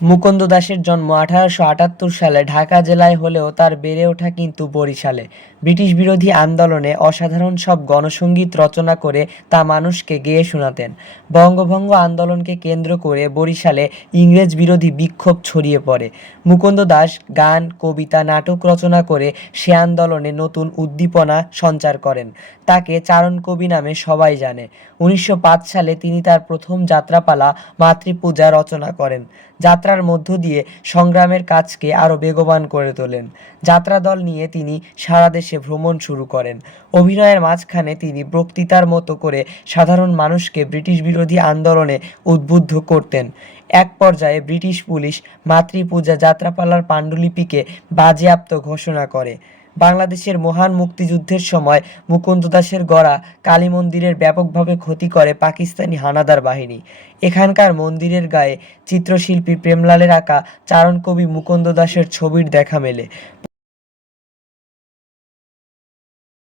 মুকুন্দ দাসের জন্ম আঠারোশো আটাত্তর সালে ঢাকা জেলায় হলেও তার বেড়ে ওঠা কিন্তু বরিশালে। ব্রিটিশ বিরোধী আন্দোলনে অসাধারণ সব গণসঙ্গীত রচনা করে তা মানুষকে গেয়ে শোনাতেন। বঙ্গভঙ্গ আন্দোলনকে কেন্দ্র করে বরিশালে ইংরেজ বিরোধী বিক্ষোভ ছড়িয়ে পড়ে। মুকুন্দ দাস গান, কবিতা, নাটক রচনা করে সে আন্দোলনে নতুন উদ্দীপনা সঞ্চার করেন। তাকে চারণ কবি নামে সবাই জানে। উনিশশো পাঁচ সালে তিনি তার প্রথম যাত্রাপালা মাতৃপূজা রচনা করেন। যাত্রার মধ্য দিয়ে সংগ্রামের কাজকে আরও বেগবান করে তোলেন। যাত্রা দল নিয়ে তিনি সারা দেশে ভ্রমণ শুরু করেন। অভিনয়ের মাঝখানে তিনি বক্তৃতার মতো করে সাধারণ মানুষকে ব্রিটিশ বিরোধী আন্দোলনে উদ্বুদ্ধ করতেন। এক পর্যায়ে ব্রিটিশ পুলিশ মাতৃপূজা যাত্রাপালার পাণ্ডুলিপিকে বাজেয়াপ্ত ঘোষণা করে। বাংলাদেশের মহান মুক্তিযুদ্ধের সময় মুকুন্দ দাসের গড়া কালী মন্দিরের ব্যাপকভাবে ক্ষতি করে পাকিস্তানি হানাদার বাহিনী। এখানকার মন্দিরের গায়ে চিত্রশিল্পী প্রেমলালের আঁকা চারণ কবি মুকুন্দ দাসের ছবির দেখা মেলে।